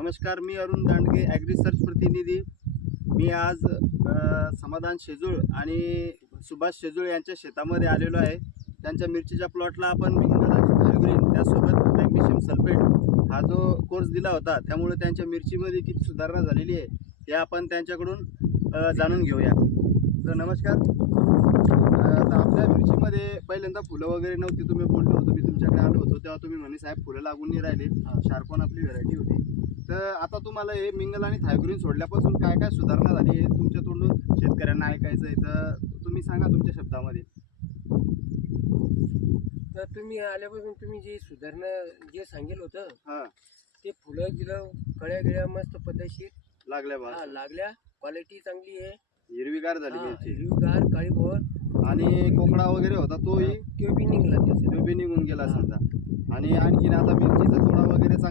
नमस्कार, मी Arun Dandge, agree search प्रतिनिधी. मी आज समाधान शेजूळ आणि सुभाष शेजूळ यांच्या शेतामध्ये आलेलो आहे. त्यांच्या मिरचीच्या प्लॉटला आपण मिंगल आणि थायोग्रीन त्यासोबत मॅग्नेशियम सल्फेट हा जो कोर्स दिला होता, त्यामुळे त्यांच्या मिरचीमध्ये किती सुधारणा झालेली आहे हे आपण त्यांच्याकडून जाणून घेऊया. तर नमस्कार. तर आपल्या मिरचीमध्ये पहिल्यांदा फुलं वगैरे नव्हती. तुम्ही बोललो होतो, मी तुमच्याकडे आलो होतो तेव्हा तुम्ही म्हणे साहेब फुलं लागून नाही राहिले. शार्पॉन आपली व्हरायटी होती. तर आता तुम्हाला हे मिंगल आणि थायोग्रीन सोडल्यापासून काय काय सुधारणा झाली हे तुमच्या तोंडून शेतकऱ्यांना ऐकायचं आहे. तर तुम्ही सांगा तुमच्या शब्दामध्ये. तर तुम्ही आल्यापासून तुम्ही जे सुधारणा जे सांगितलं होतं हां, ते फुलं गिलं कळ्या गिळ्या मस्त पद्धतशीर लागल्या बा, लागल्या. क्वालिटी चांगली आहे, हिरवीगार झाली मिरची हिरवीगार काळी भोर आणि कोकडा वगैरे होता तोही तो बी निघला त्याचा. तो बी निघून गेला समजा. आणि आणखीन आता मिरचीचा थोडा वगैरे चांगला